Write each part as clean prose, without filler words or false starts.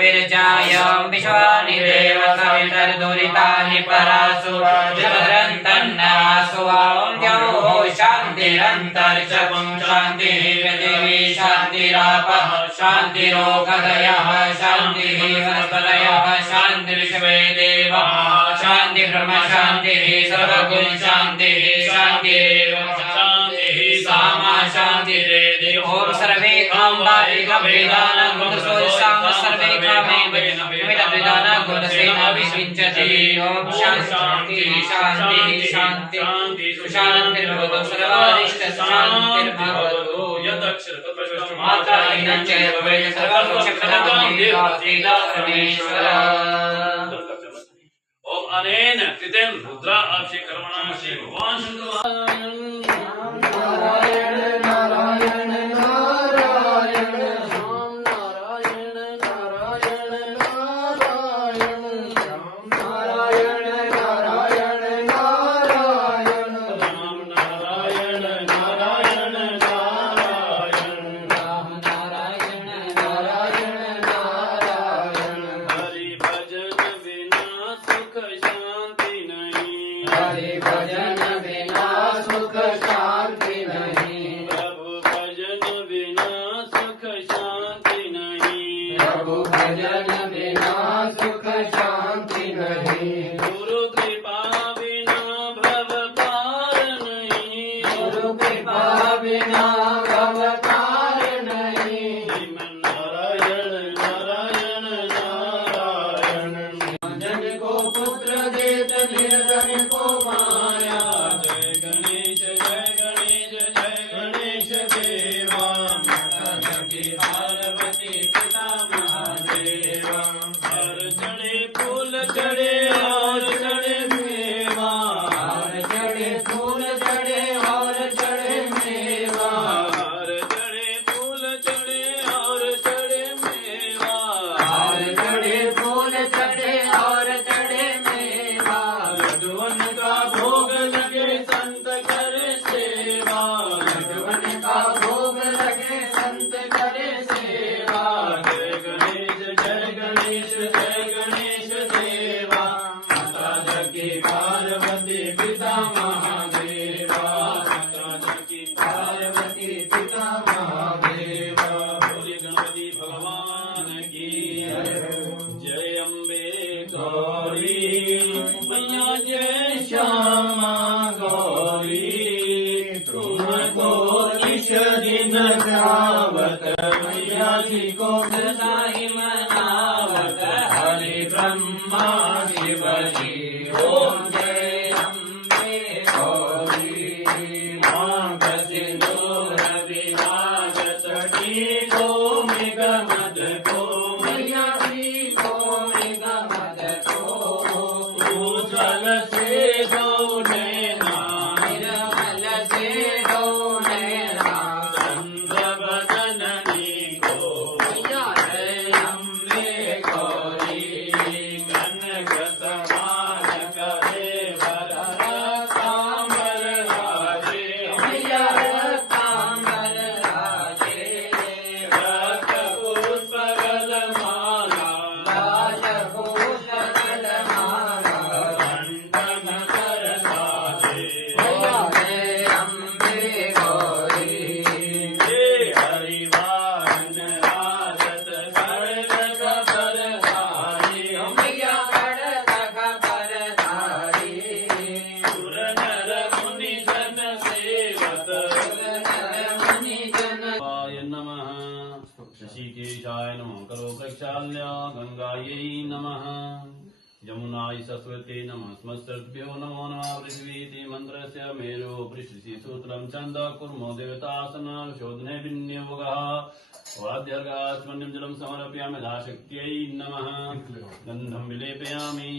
विरजायं विश्वानि देव सवितर्दुरितानि परासु जलरन्तन्नासु वां शान्तिरन्तरिक्षं शान्तिः पृथिवी शान्तिरापः शान्तिरोगदयः शान्तिः वनस्पतयः शान्तिर्विश्वे देवाः शान्ति ब्रह्म शान्तिः सर्वगुण शान्तिः शान्तिरेव शान्तिः सामा शान्तिरेधि ओम सर्वे कामदायिकवेदानां गुणसोषाम सर्वे कामे वेदवेदानां गुणसेना विषिञ्चति ओम शान्ति शान्ति शान्ति सुशान्तिर्भवतु सर्वारिष्ट शान्तिर्भवतु यदक्षर तत्पश्च माता इदं च भवेत् सर्वलोकप्रदानं देवतेना परमेश्वर ओम अनेन कृतेन रुद्रा अक्षय कर्मणां श्री भगवान शंकर सरस्वत्यो नमो नमः पृथ्वीति मंत्रस्य मेरो पृष्ठि सूत्रं छन्द कुर्मो देवतासन शोधने विनियोगः वाद्यर्गास्मन्यं जलं समर्पयामि दाशक्त्यै नमः गन्धं विलेपयामि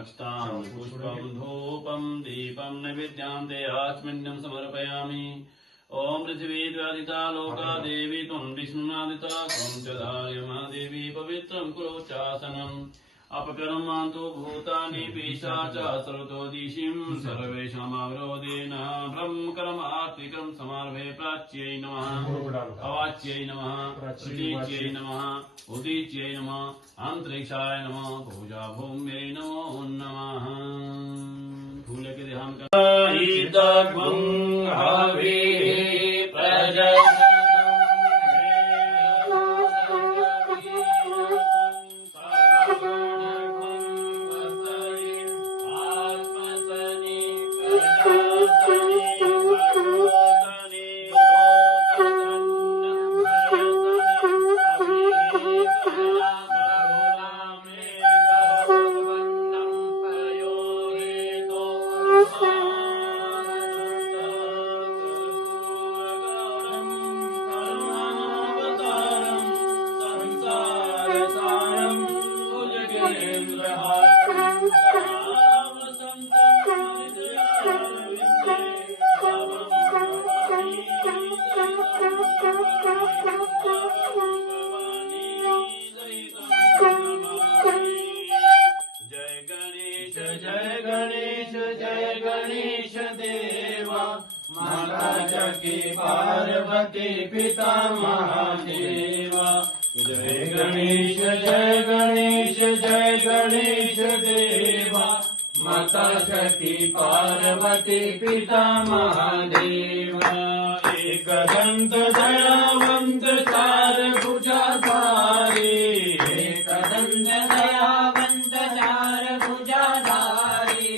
अक्षतां पुष्पं धूपं दीपं नैवेद्यां देहास्मन्यं समर्पयामि ओम पृथ्वी द्वादिता लोका देवी त्वं विष्णुनादिता त्वं च धार्यमा देवी पवित्रं कुरु चासनम् अपकर्मान्तो भूतानि पिशाचा सर्वतो दिशिं सर्वेषामवरोधेन ब्रह्मकर्मात्मिकं समारभे प्राच्यै नमः अवाच्यै नमः प्रतीच्यै नमः उदीच्यै नमः अंतरिक्षाय नमः पूजा भूम्यै नमो नमः। फूल के ध्यान कर पार्वती पिता महादेवा। जय गणेश जय गणेश जय गणेश देवा। माता शक्ति पार्वती पिता महादेवा। एक दंत दयावंत चार भुजाधारी। एक दंत दयावंत चार भुजाधारी।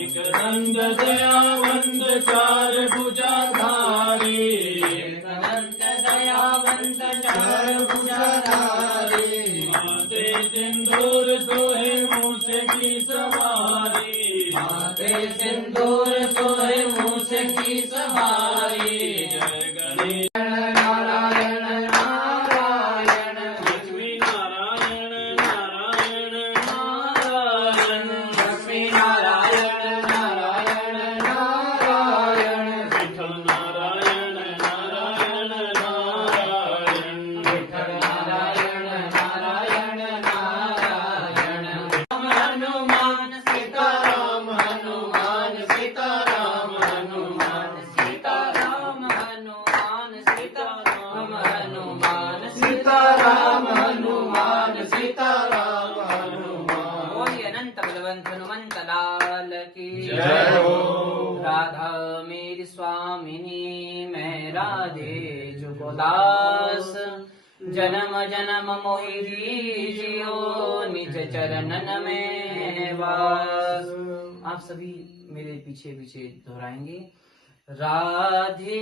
एक दंत दयावंत चार भुजाधारी। एक दंत दयावंत चार भुजाधारी। माथे सिंदूर सोहे मूछ की सवारी। माथे सिंदूर सोहे मूछ की सवारी। जय गणेश नारायण नारायण। लक्ष्मी नारायण नारायण नारायण। लक्ष्मी नारायण नारायण नारायण। विठ्ठल नारायण नारायण नारायण। विठ्ठल नारायण नारायण नारायण। हनुमान सीताराम हनुमान सीताराम हनुमान सीताराम हनुमान सीताराम हनुमान सीताराम हनुमान सीताराम हनुमान। बोलिए अनंत बलवंत हनुमंत लाल की जय हो। राधा मेरी स्वामिनी मैं राधे जुगो दास। जन्म जन्म मोहि दीजियो निज चरणन में वास। आप सभी मेरे पीछे पीछे दोहराएंगे। राधे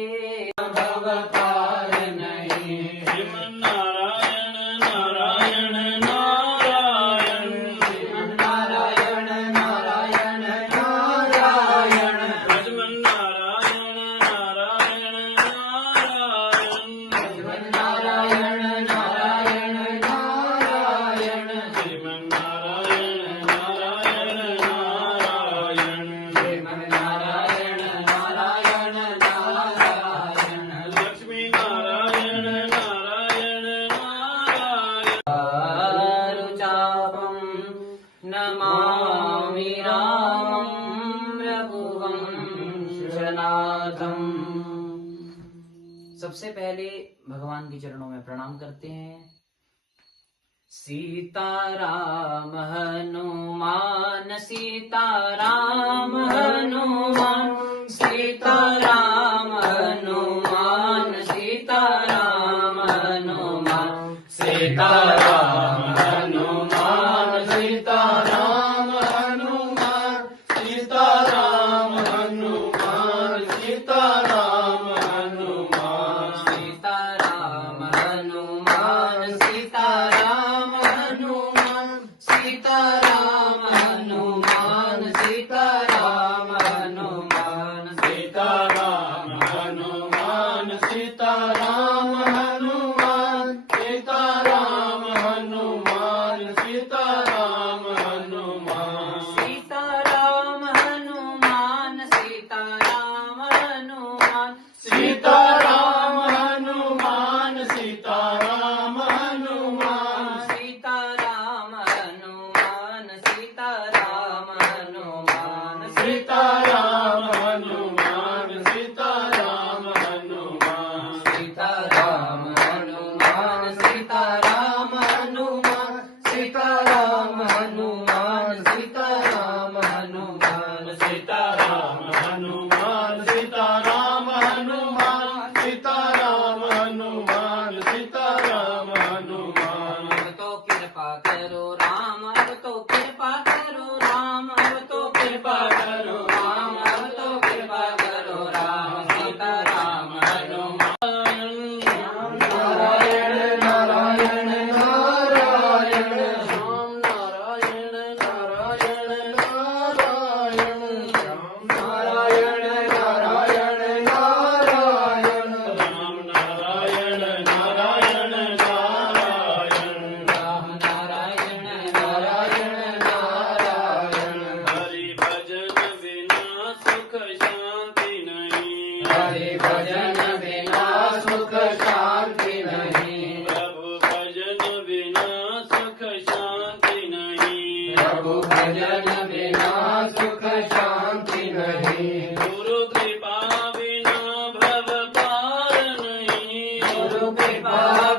भवतार नहीं। श्रीमन नारायण नारायण नारायण। श्रीमन नारायण नारायण नारायण। श्रीमन नारायण नारायण नारायण। श्रीमन नारायण नारायण नारायण। श्रीमन नारायण नारायण नारायण। श्रीमन नारायण नारायण नारायण। लक्ष्मी नारायण नारायण नारायण। चापम नमामि रामं रघुवंशनाथम। सबसे पहले भगवान के चरणों में प्रणाम करते हैं। सीताराम हनुमान सीताराम हनुमान। सीताराम हनुमान सीताराम हनुमान। सीताराम हनुमान सीताराम हनुमान। सीताराम हनुमान सीताराम हनुमान। सीताराम हनुमान सीताराम हनुमान। सीताराम हनुमान सीताराम हनुमान। सीताराम हनुमान सीताराम हनुमान। सीताराम हनुमान सीताराम हनुमान। सीताराम हनुमान सीताराम हनुमान। सीताराम हनुमान सीताराम हनुमान।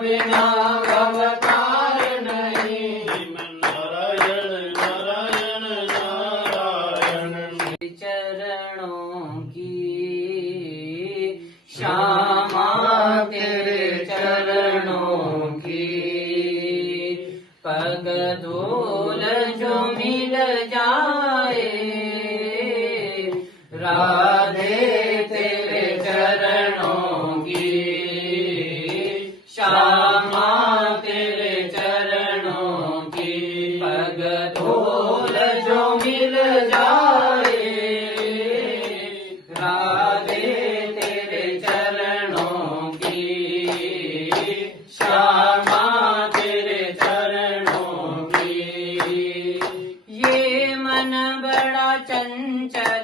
बिना भवतार नहीं। श्रीमन नारायण नारायण नारायण। चरणों की श्यामा तेरे चरणों की, पग धूल जो मिल जाए, राधे तेरे चरणों की, श्यामा तेरे चरणों की, पग धूल जो मिल जाए, राधे तेरे चरणों की, श्यामा तेरे चरणों की। ये मन बड़ा चंचल